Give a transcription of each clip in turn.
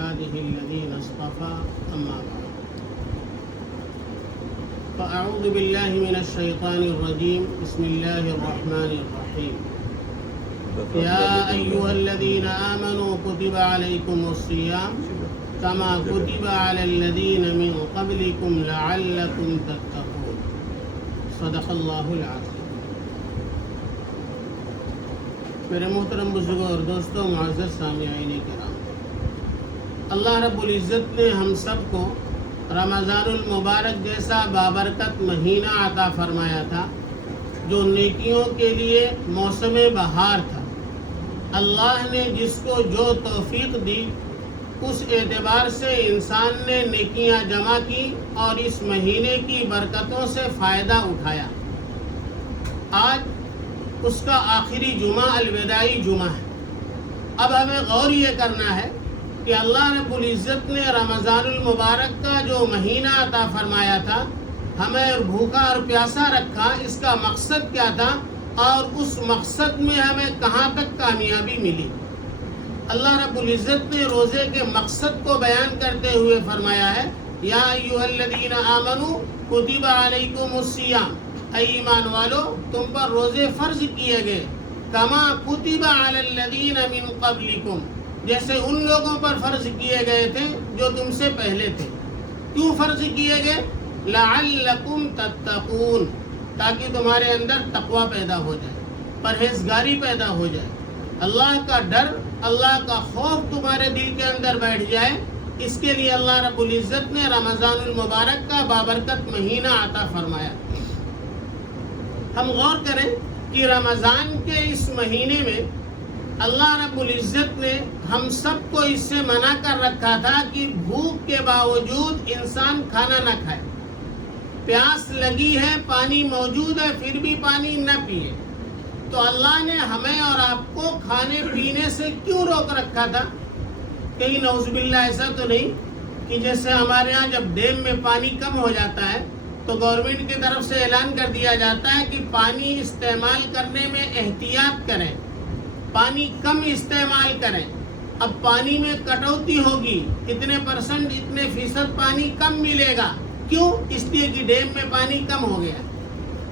عباده الذين اصطفى أما بعد فأعوذ بالله من الشيطان الرجيم بسم الله الرحمن الرحيم يا أيها الذين آمنوا كتب عليكم الصيام كما كتب على الذين من قبلكم لعلكم تتقون صدق الله العظيم۔ میرے محترم بزرگوں اور دوستوں، معزز سامعین کرام، اللہ رب العزت نے ہم سب کو رمضان المبارک جیسا بابرکت مہینہ عطا فرمایا تھا جو نیکیوں کے لیے موسم بہار تھا۔ اللہ نے جس کو جو توفیق دی اس اعتبار سے انسان نے نیکیاں جمع کی اور اس مہینے کی برکتوں سے فائدہ اٹھایا۔ آج اس کا آخری جمعہ الوداعی جمعہ ہے۔ اب ہمیں غور یہ کرنا ہے کہ اللہ رب العزت نے رمضان المبارک کا جو مہینہ عطا فرمایا تھا، ہمیں بھوکا اور پیاسا رکھا، اس کا مقصد کیا تھا اور اس مقصد میں ہمیں کہاں تک کامیابی ملی۔ اللہ رب العزت نے روزے کے مقصد کو بیان کرتے ہوئے فرمایا ہے یا ایھا الذین آمنوا کتب علیکم الصیام، اے ایمان والو تم پر روزے فرض کیے گئے، کما کتب علی الذین من قبلکم، جیسے ان لوگوں پر فرض کیے گئے تھے جو تم سے پہلے تھے۔ کیوں فرض کیے گئے؟ لعلکم تتقون، تاکہ تمہارے اندر تقوی پیدا ہو جائے، پرہیزگاری پیدا ہو جائے، اللہ کا ڈر، اللہ کا خوف تمہارے دل کے اندر بیٹھ جائے۔ اس کے لیے اللہ رب العزت نے رمضان المبارک کا بابرکت مہینہ عطا فرمایا۔ ہم غور کریں کہ رمضان کے اس مہینے میں اللہ رب العزت نے ہم سب کو اس سے منع کر رکھا تھا کہ بھوک کے باوجود انسان کھانا نہ کھائے، پیاس لگی ہے، پانی موجود ہے، پھر بھی پانی نہ پیے۔ تو اللہ نے ہمیں اور آپ کو کھانے پینے سے کیوں روک رکھا تھا؟ کہیں نعوذ باللہ ایسا تو نہیں کہ جیسے ہمارے ہاں جب ڈیم میں پانی کم ہو جاتا ہے تو گورنمنٹ کی طرف سے اعلان کر دیا جاتا ہے کہ پانی استعمال کرنے میں احتیاط کریں، پانی کم استعمال کریں۔ اب پانی میں کٹوتی ہوگی، اتنے پرسنٹ، اتنے فیصد پانی کم ملے گا۔ کیوں؟ اس لیے کہ ڈیم میں پانی کم ہو گیا۔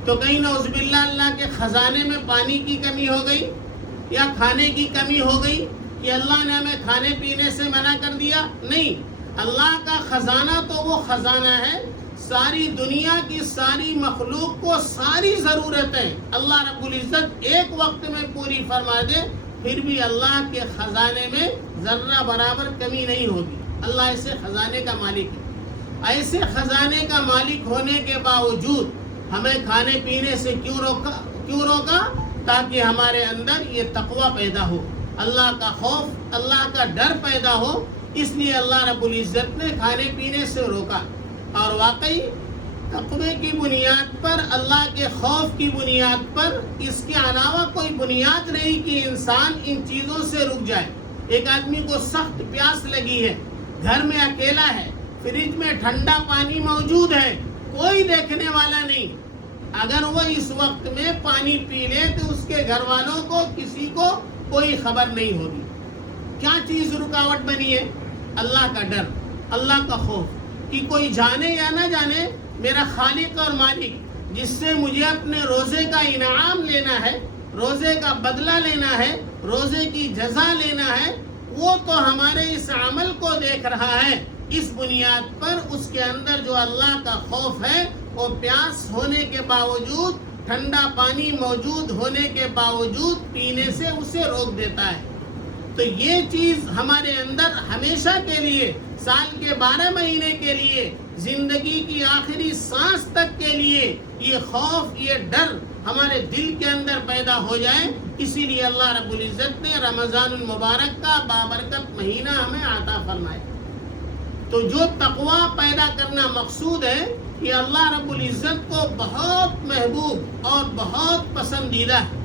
تو کہیں نعوذ باللہ اللہ کے خزانے میں پانی کی کمی ہو گئی یا کھانے کی کمی ہو گئی کہ اللہ نے ہمیں کھانے پینے سے منع کر دیا؟ نہیں، اللہ کا خزانہ تو وہ خزانہ ہے، ساری دنیا کی ساری مخلوق کو ساری ضرورتیں اللہ رب العزت ایک وقت میں پوری فرما دے، پھر بھی اللہ کے خزانے میں ذرہ برابر کمی نہیں ہوگی۔ اللہ ایسے خزانے کا مالک ہے۔ ایسے خزانے کا مالک ہونے کے باوجود ہمیں کھانے پینے سے کیوں روکا؟ تاکہ ہمارے اندر یہ تقوی پیدا ہو، اللہ کا خوف، اللہ کا ڈر پیدا ہو۔ اس لیے اللہ رب العزت نے کھانے پینے سے روکا۔ اور واقعی تقوی کی بنیاد پر، اللہ کے خوف کی بنیاد پر، اس کے علاوہ کوئی بنیاد نہیں کہ انسان ان چیزوں سے رک جائے۔ ایک آدمی کو سخت پیاس لگی ہے، گھر میں اکیلا ہے، فریج میں ٹھنڈا پانی موجود ہے، کوئی دیکھنے والا نہیں، اگر وہ اس وقت میں پانی پی لے تو اس کے گھر والوں کو، کسی کو کوئی خبر نہیں ہوگی۔ کیا چیز رکاوٹ بنی ہے؟ اللہ کا ڈر، اللہ کا خوف کہ کوئی جانے یا نہ جانے میرا خالق اور مالک جس سے مجھے اپنے روزے کا انعام لینا ہے، روزے کا بدلہ لینا ہے، روزے کی جزا لینا ہے، وہ تو ہمارے اس عمل کو دیکھ رہا ہے۔ اس بنیاد پر اس کے اندر جو اللہ کا خوف ہے وہ پیاس ہونے کے باوجود، ٹھنڈا پانی موجود ہونے کے باوجود پینے سے اسے روک دیتا ہے۔ تو یہ چیز ہمارے اندر ہمیشہ کے لیے، سال کے 12 مہینے کے لیے، زندگی کی آخری سانس تک کے لیے یہ خوف، یہ ڈر ہمارے دل کے اندر پیدا ہو جائے۔ اسی لیے اللہ رب العزت نے رمضان المبارک کا بابرکت مہینہ ہمیں عطا فرمایا۔ تو جو تقوی پیدا کرنا مقصود ہے، یہ اللہ رب العزت کو بہت محبوب اور بہت پسندیدہ ہے۔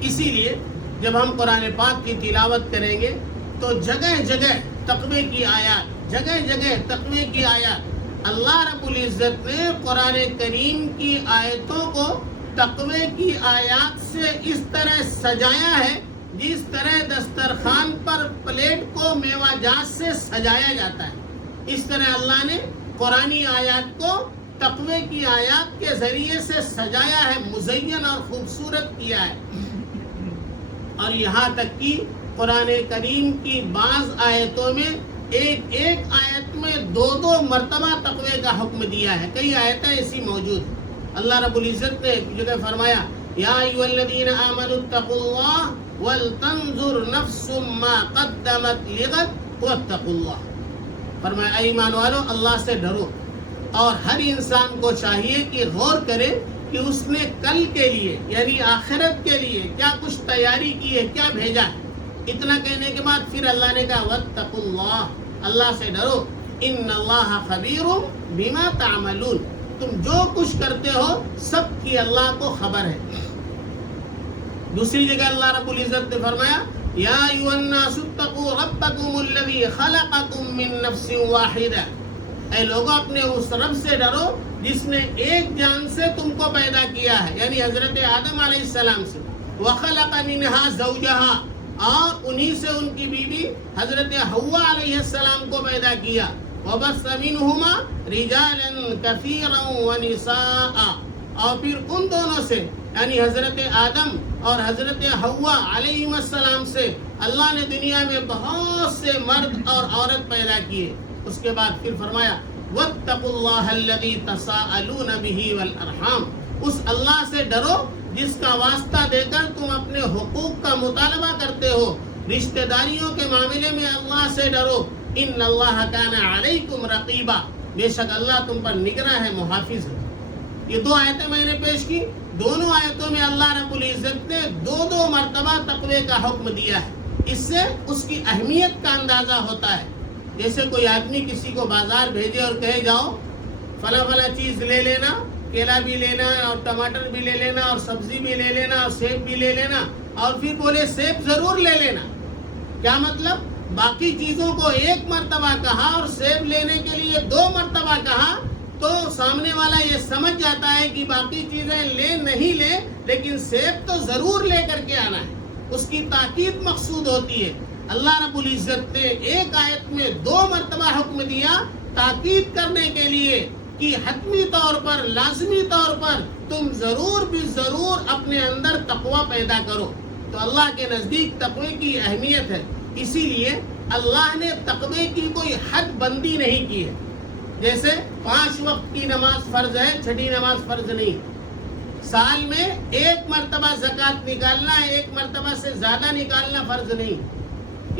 اسی لیے جب ہم قرآن پاک کی تلاوت کریں گے تو جگہ جگہ تقوی کی آیات، جگہ جگہ تقوی کی آیات، اللہ رب العزت نے قرآن کریم کی آیتوں کو تقوی کی آیات سے اس طرح سجایا ہے جس طرح دسترخوان پر پلیٹ کو میوہ جات سے سجایا جاتا ہے، اس طرح اللہ نے قرآنی آیات کو تقوی کی آیات کے ذریعے سے سجایا ہے، مزین اور خوبصورت کیا ہے۔ اور یہاں تک کہ قرآن کریم کی بعض آیتوں میں ایک آیت میں 2 مرتبہ تقوی کا حکم دیا ہے۔ کئی آیتیں ایسی موجود۔ اللہ رب العزت نے ایک جگہ فرمایا یا ایھا الذین آمنوا اتقوا اللہ ولتنظر نفس ما قدمت لغد واتقوا اللہ۔ فرمایا اے ایمان والو، اللہ سے ڈرو، اور ہر انسان کو چاہیے کہ غور کرے کہ اس نے کل کے لیے یعنی آخرت کے لیے کیا کچھ تیاری کی ہے، کیا بھیجا ہے۔ اتنا کہنے کے بعد پھر اللہ نے کہا واتقوا اللہ، اللہ سے ڈرو، ان اللہ خبیر بما تعملون، تم جو کچھ کرتے ہو سب کی اللہ کو خبر ہے۔ دوسری جگہ اللہ رب العزت نے فرمایا یا ایھا الناس اتقوا ربکم الذی خلقکم من نفس واحدہ، اے لوگوں اپنے اس رب سے ڈرو جس نے ایک جان سے تم کو پیدا کیا ہے، یعنی حضرت آدم علیہ السلام سے، وخلق منہا زوجہا، اور انہی سے ان کی بیوی حضرت حوا علیہ السلام کو پیدا کیا، وبث منہما رجالا کثیرا ونساء، اور پھر ان دونوں سے یعنی حضرت آدم اور حضرت حوا علیہ السلام سے اللہ نے دنیا میں بہت سے مرد اور عورت پیدا کیے۔ اس کے بعد پھر فرمایا واتقوا اللہ الذی تساءلون بہ والارحام، اس اللہ سے ڈرو جس کا واسطہ دے کر تم اپنے حقوق کا مطالبہ کرتے ہو، رشتہ داریوں کے معاملے میں اللہ سے ڈرو، ان اللہ کان علیکم رقیبا، بے شک اللہ تم پر نگراں ہے، محافظ ہے۔ یہ 2 آیتیں میں نے پیش کی، دونوں آیتوں میں اللہ رب العزت نے 2 مرتبہ تقوی کا حکم دیا ہے۔ اس سے اس کی اہمیت کا اندازہ ہوتا ہے۔ جیسے کوئی آدمی کسی کو بازار بھیجے اور کہے جاؤ فلاں فلاں چیز لے لینا، کیلا بھی لینا اور ٹماٹر بھی لے لینا اور سبزی بھی لے لینا اور سیب بھی لے لینا، اور پھر بولے سیب ضرور لے لینا، کیا مطلب؟ باقی چیزوں کو 1 مرتبہ کہا اور سیب لینے کے لیے 2 مرتبہ کہا، تو سامنے والا یہ سمجھ جاتا ہے کہ باقی چیزیں لے نہیں لے لیکن سیب تو ضرور لے کر کے آنا ہے، اس کی تاکید مقصود ہوتی ہے۔ اللہ رب العزت نے ایک آیت میں 2 مرتبہ حکم دیا تاکید کرنے کے لیے کہ حتمی طور پر، لازمی طور پر تم ضرور بھی ضرور اپنے اندر تقوی پیدا کرو۔ تو اللہ کے نزدیک تقوی کی اہمیت ہے، اسی لیے اللہ نے تقوی کی کوئی حد بندی نہیں کی ہے۔ جیسے 5 وقت کی نماز فرض ہے، 6ٹھی نماز فرض نہیں، سال میں 1 مرتبہ زکوٰۃ نکالنا ہے، 1 مرتبہ سے زیادہ نکالنا فرض نہیں۔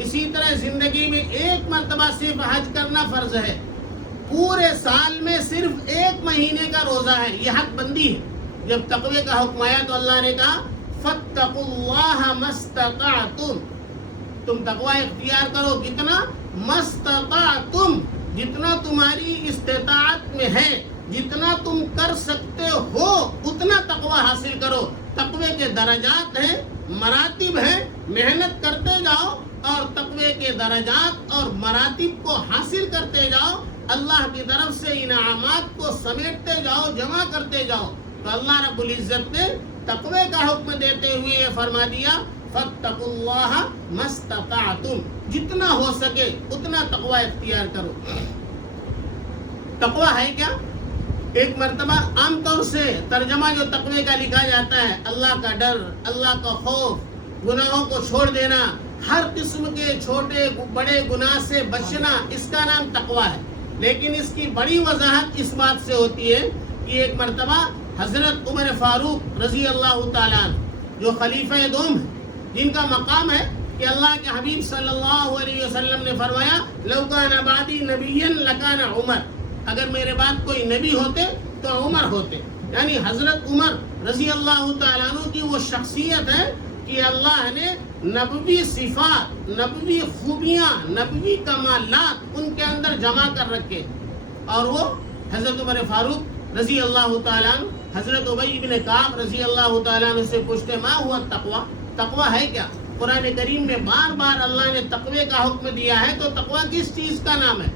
اسی طرح زندگی میں 1 مرتبہ صرف حج کرنا فرض ہے، پورے سال میں صرف 1 مہینے کا روزہ ہے، یہ حد بندی ہے۔ جب تقوی کا حکم آیا تو اللہ نے کہا فاتقوا اللہ ما استطعتم، تم تقوی اختیار کرو، کتنا؟ ما استطعتم، جتنا تمہاری استطاعت میں ہے، جتنا تم کر سکتے ہو اتنا تقوی حاصل کرو۔ تقوی کے درجات ہیں، مراتب ہیں، محنت کرتے جاؤ اور تقوی کے درجات اور مراتب کو حاصل کرتے جاؤ، اللہ کی طرف سے انعامات کو سمیٹتے جاؤ، جمع کرتے جاؤ۔ تو اللہ رب العزت نے تقوی کا حکم دیتے ہوئے یہ فرما دیا فاتقوا اللہ ما استطعتم، جتنا ہو سکے اتنا تقوی اختیار کرو۔ تقوی ہے کیا؟ ایک مرتبہ عام طور سے ترجمہ جو تقوی کا لکھا جاتا ہے، اللہ کا ڈر، اللہ کا خوف، گناہوں کو چھوڑ دینا، ہر قسم کے چھوٹے بڑے گناہ سے بچنا، اس کا نام تقوی ہے۔ لیکن اس کی بڑی وضاحت اس بات سے ہوتی ہے کہ ایک مرتبہ حضرت عمر فاروق رضی اللہ تعالیٰ عنہ جو خلیفہ دوم ہیں، جن کا مقام ہے کہ اللہ کے حبیب صلی اللہ علیہ وسلم نے فرمایا لو کان بعدی نبیا لکان عمر، اگر میرے بعد کوئی نبی ہوتے تو عمر ہوتے، یعنی حضرت عمر رضی اللہ تعالیٰ عنہ کی وہ شخصیت ہے کہ اللہ نے نبوی صفات، نبوی خوبیاں، نبوی کمالات ان کے اندر جمع کر رکھے، اور وہ حضرت عمر فاروق رضی اللہ تعالیٰ عنہ حضرت ابی بن کعب رضی اللہ تعالیٰ عنہ سے پوچھتے ما ہوا تقوی، تقوی ہے کیا؟ قرآن کریم میں بار بار اللہ نے تقوی کا حکم دیا ہے، تو تقوی کس چیز کا نام ہے؟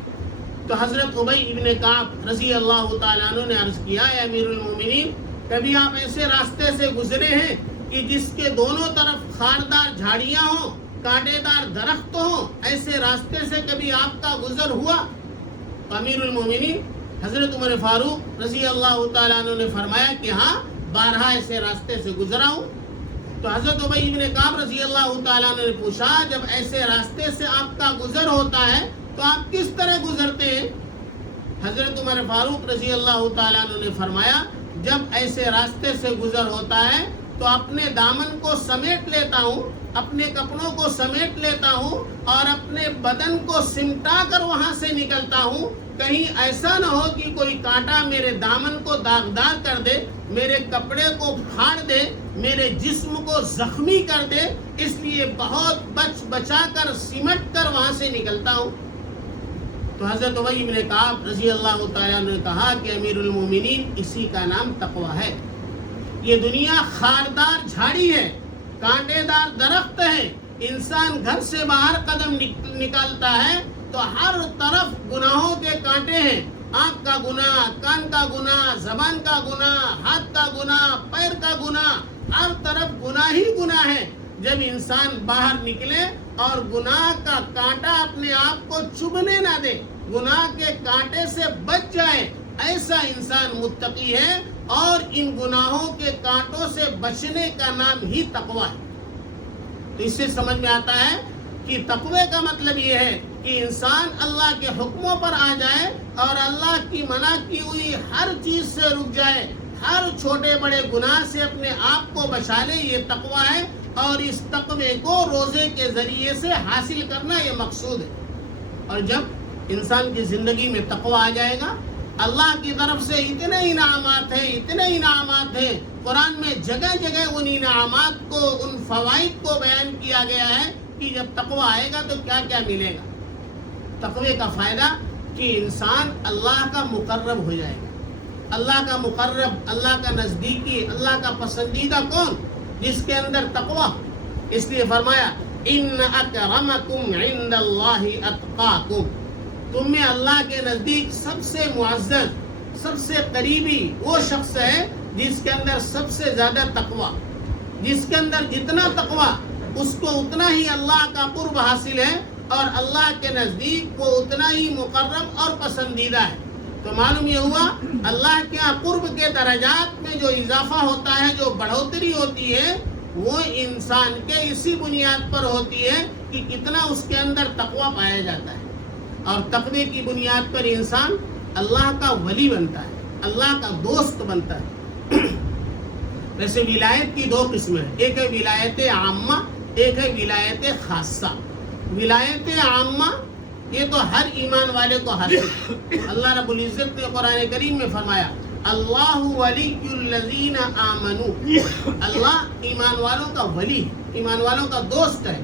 تو حضرت ابی بن کعب رضی اللہ تعالیٰ عنہ نے عرض کیا اے امیر المومنین، کبھی آپ ایسے راستے سے گزرے ہیں کہ کہ جس کے دونوں طرف خاردار جھاڑیاں ہوں، کانٹے دار درخت ہوں، ایسے راستے سے کبھی آپ کا گزر ہوا؟ تو امیر المومنین حضرت عمر فاروق رضی اللہ تعالیٰ عنہ نے فرمایا کہ ہاں، بارہا ایسے راستے سے گزرا ہوں۔ تو حضرت ابی بن کعب رضی اللہ تعالیٰ عنہ نے پوچھا، جب ایسے راستے سے آپ کا گزر ہوتا ہے تو آپ کس طرح گزرتے ہیں؟ حضرت عمر فاروق رضی اللہ تعالیٰ عنہ نے فرمایا، جب ایسے راستے سے گزر ہوتا ہے تو اپنے دامن کو سمیٹ لیتا ہوں، اپنے کپڑوں کو سمیٹ لیتا ہوں اور اپنے بدن کو سمٹا کر وہاں سے نکلتا ہوں، کہیں ایسا نہ ہو کہ کوئی کانٹا میرے دامن کو داغدار کر دے، میرے کپڑے کو پھاڑ دے، میرے جسم کو زخمی کر دے، اس لیے بہت بچا کر سمٹ کر وہاں سے نکلتا ہوں۔ تو حضرت ابی بن کعب رضی اللہ تعالیٰ نے کہا کہ امیر المومنین، اسی کا نام تقویٰ ہے۔ یہ دنیا خاردار جھاڑی ہے، کانٹے دار درخت ہے، انسان گھر سے باہر قدم نکالتا ہے تو ہر طرف گناہوں کے کانٹے ہیں، آنکھ کا گناہ، کان کا گناہ، زبان کا گناہ، ہاتھ کا گناہ، پیر کا گناہ، ہر طرف گناہ ہی گناہ ہے۔ جب انسان باہر نکلے اور گناہ کا کانٹا اپنے آپ کو چبھنے نہ دے، گناہ کے کانٹے سے بچ جائے، ایسا انسان متقی ہے، اور ان گناہوں کے کانٹوں سے بچنے کا نام ہی تقویٰ ہے۔ تو اس سے سمجھ میں آتا ہے کہ تقوی کا مطلب یہ ہے کہ انسان اللہ کے حکموں پر آ جائے اور اللہ کی منع کی ہوئی ہر چیز سے رک جائے، ہر چھوٹے بڑے گناہ سے اپنے آپ کو بچا لے، یہ تقوی ہے، اور اس تقوی کو روزے کے ذریعے سے حاصل کرنا یہ مقصود ہے۔ اور جب انسان کی زندگی میں تقوی آ جائے گا، اللہ کی طرف سے اتنے انعامات ہیں، قرآن میں جگہ جگہ ان انعامات کو، ان فوائد کو بیان کیا گیا ہے کہ جب تقوی آئے گا تو کیا کیا ملے گا۔ تقوی کا فائدہ کہ انسان اللہ کا مقرب ہو جائے گا۔ اللہ کا مقرب، اللہ کا نزدیکی، اللہ کا پسندیدہ کون؟ جس کے اندر تقوی۔ اس لیے فرمایا، ان اکرمکم عند اللہ اتقاکم، تم میں اللہ کے نزدیک سب سے معزز، سب سے قریبی وہ شخص ہے جس کے اندر سب سے زیادہ تقوی، جس کے اندر جتنا تقوی اس کو اتنا ہی اللہ کا قرب حاصل ہے، اور اللہ کے نزدیک وہ اتنا ہی مقرب اور پسندیدہ ہے۔ تو معلوم یہ ہوا اللہ کے قرب کے درجات میں جو اضافہ ہوتا ہے، جو بڑھوتری ہوتی ہے، وہ انسان کے اسی بنیاد پر ہوتی ہے کہ کتنا اس کے اندر تقوی پایا جاتا ہے۔ اور تقوی کی بنیاد پر انسان اللہ کا ولی بنتا ہے، اللہ کا دوست بنتا ہے۔ ویسے ولایت کی دو قسمیں ہیں، ایک ہے ولایت عامہ، ایک ہے ولایت خاصہ۔ ولایت عامہ یہ تو ہر ایمان والے کو حاصل ہے۔ اللہ رب العزت نے قرآن کریم میں فرمایا، اللہ ولی الذین آمنوا، اللہ ایمان والوں کا ولی، ایمان والوں کا دوست ہے۔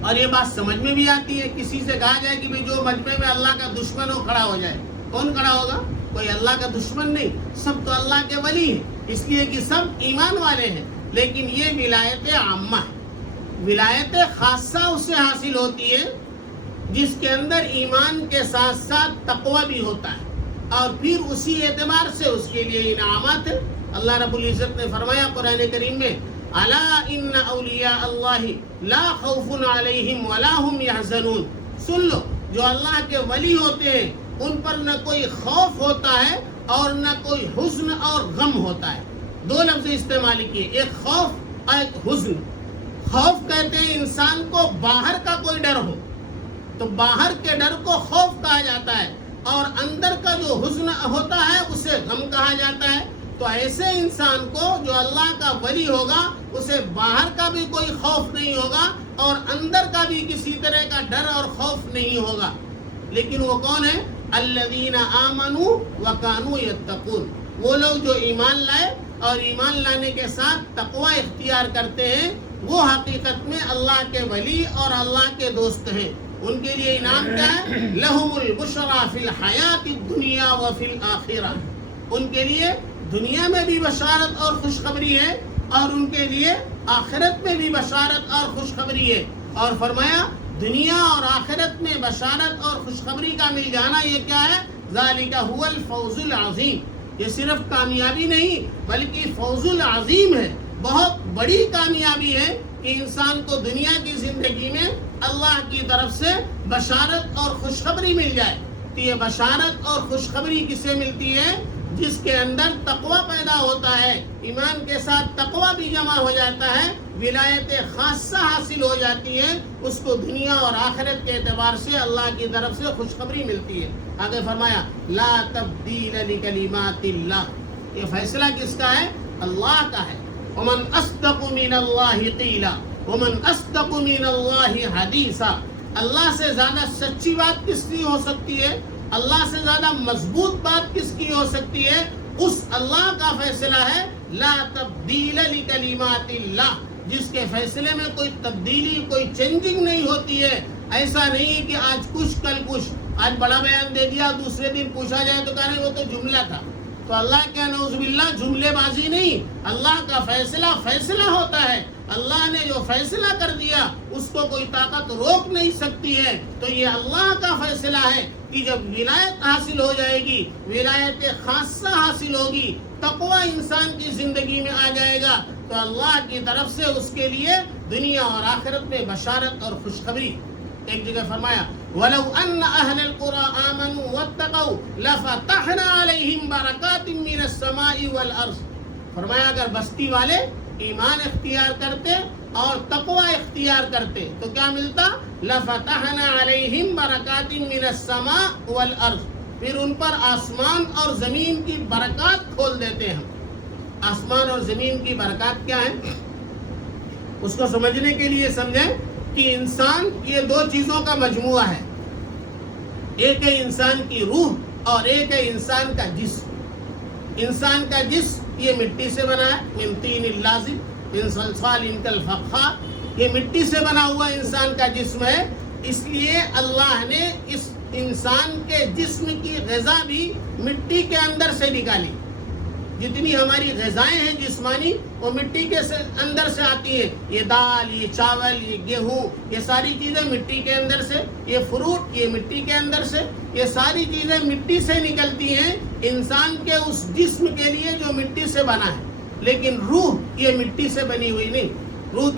اور یہ بات سمجھ میں بھی آتی ہے، کسی سے کہا جائے کہ جو مجمع میں اللہ کا دشمن ہو کھڑا ہو جائے، کون کھڑا ہوگا؟ کوئی اللہ کا دشمن نہیں، سب تو اللہ کے ولی ہیں، اس لیے کہ سب ایمان والے ہیں۔ لیکن یہ ولایت عامہ ہے۔ ولایت خاصہ اس سے حاصل ہوتی ہے جس کے اندر ایمان کے ساتھ ساتھ تقوی بھی ہوتا ہے، اور پھر اسی اعتبار سے اس کے لیے انعامات ہیں۔ اللہ رب العزت نے فرمایا قرآن کریم میں، الا ان اولیاء اللہ لا خوف علیہم ولا هم يحزنون، سن لو، جو اللہ کے ولی ہوتے ہیں ان پر نہ کوئی خوف ہوتا ہے اور نہ کوئی حزن اور غم ہوتا ہے۔ دو لفظ استعمال کیے، ایک خوف اور ایک حزن۔ خوف کہتے ہیں انسان کو باہر کا کوئی ڈر ہو، تو باہر کے ڈر کو خوف کہا جاتا ہے، اور اندر کا جو حزن ہوتا ہے اسے غم کہا جاتا ہے۔ تو ایسے انسان کو جو اللہ کا ولی ہوگا، اسے باہر کا بھی کوئی خوف نہیں ہوگا اور اندر کا بھی کسی طرح کا ڈر اور خوف نہیں ہوگا۔ لیکن وہ کون ہے؟ الذین آمنوا وکانوا یتقون، وہ لوگ جو ایمان لائے اور ایمان لانے کے ساتھ تقوی اختیار کرتے ہیں، وہ حقیقت میں اللہ کے ولی اور اللہ کے دوست ہیں۔ ان کے لیے انعام کیا ہے؟ لہم البشریٰ فی الحیات الدنیا وفی الآخرہ، ان کے لیے دنیا میں بھی بشارت اور خوشخبری ہے، اور ان کے لیے آخرت میں بھی بشارت اور خوشخبری ہے۔ اور فرمایا دنیا اور آخرت میں بشارت اور خوشخبری کا مل جانا یہ کیا ہے؟ ذالک هو الفوز العظیم، یہ صرف کامیابی نہیں بلکہ فوز العظیم ہے۔ بہت بڑی کامیابی ہے کہ انسان کو دنیا کی زندگی میں اللہ کی طرف سے بشارت اور خوشخبری مل جائے. تو یہ بشارت اور خوشخبری کسے ملتی ہے؟ جس کے اندر تقوی پیدا ہوتا ہے، ایمان کے ساتھ تقوی بھی جمع ہو جاتا ہے، ولایت خاصہ حاصل ہو جاتی ہے، اس کو دنیا اور آخرت کے اعتبار سے اللہ کی طرف سے خوشخبری ملتی ہے. آگے فرمایا لا تبدیل لکلمات اللہ. یہ فیصلہ کس کا ہے؟ اللہ کا ہے. ومن اصدق من اللہ قیلا ومن اصدق من اللہ حدیثا. اللہ سے زیادہ سچی بات کس کی ہو سکتی ہے؟ اللہ سے زیادہ مضبوط بات کس کی ہو سکتی ہے؟ اس اللہ کا فیصلہ ہے لا تبدیل لکلمات اللہ، جس کے فیصلے میں کوئی تبدیلی، کوئی چینجنگ نہیں ہوتی ہے. ایسا نہیں ہے کہ آج کچھ کل کچھ، آج بڑا بیان دے دیا دوسرے دن پوچھا جائے تو کہہ رہے وہ تو جملہ تھا. تو اللہ کیا نعوذ باللہ جملے بازی نہیں، اللہ کا فیصلہ فیصلہ ہوتا ہے. اللہ نے جو فیصلہ کر دیا اس کو کوئی طاقت روک نہیں سکتی ہے. تو یہ اللہ کا فیصلہ ہے کہ جب ولایت حاصل ہو جائے گی، ولایت خاصہ حاصل ہوگی، تقوی انسان کی زندگی میں آ جائے گا، تو اللہ کی طرف سے اس کے لیے دنیا اور آخرت میں بشارت اور خوشخبری. ایک جگہ فرمایا وَلَوْ أَنَّ أَهْلَ الْقُرَىٰ آمَنُوا وَاتَّقَوْا لَفَتَحْنَا عَلَيْهِمْ بَرَكَاتٍ مِّنَ السَّمَاءِ وَالْأَرْضِ. فرمایا اگر بستی والے ایمان اختیار کرتے اور تقوی اختیار کرتے تو کیا ملتا؟ لَفَتَحْنَا عَلَيْهِمْ بَرَكَاتٍ مِّنَ السَّمَاءِ وَالْأَرْضِ. پھر ان پر آسمان اور زمین کی برکات کھول دیتے ہم. آسمان اور زمین کی برکات کیا ہے؟ اس کو سمجھنے کے لیے سمجھیں کہ انسان یہ دو چیزوں کا مجموعہ ہے. ایک ہے انسان کی روح اور ایک ہے انسان کا جسم. انسان کا جسم یہ مٹی سے بنا ہے، من طین لازب من صلصال کالفخار. یہ مٹی سے بنا ہوا انسان کا جسم ہے. اس لیے اللہ نے اس انسان کے جسم کی غذا بھی مٹی کے اندر سے نکالی. جتنی ہماری غذائیں ہیں جسمانی وہ مٹی کے اندر سے آتی ہیں. یہ دال، یہ چاول، یہ گیہوں، یہ ساری چیزیں مٹی کے اندر سے، یہ فروٹ یہ مٹی کے اندر سے، یہ ساری چیزیں مٹی سے نکلتی ہیں انسان کے اس جسم کے لیے جو مٹی سے بنا ہے. لیکن روح یہ مٹی سے بنی ہوئی نہیں.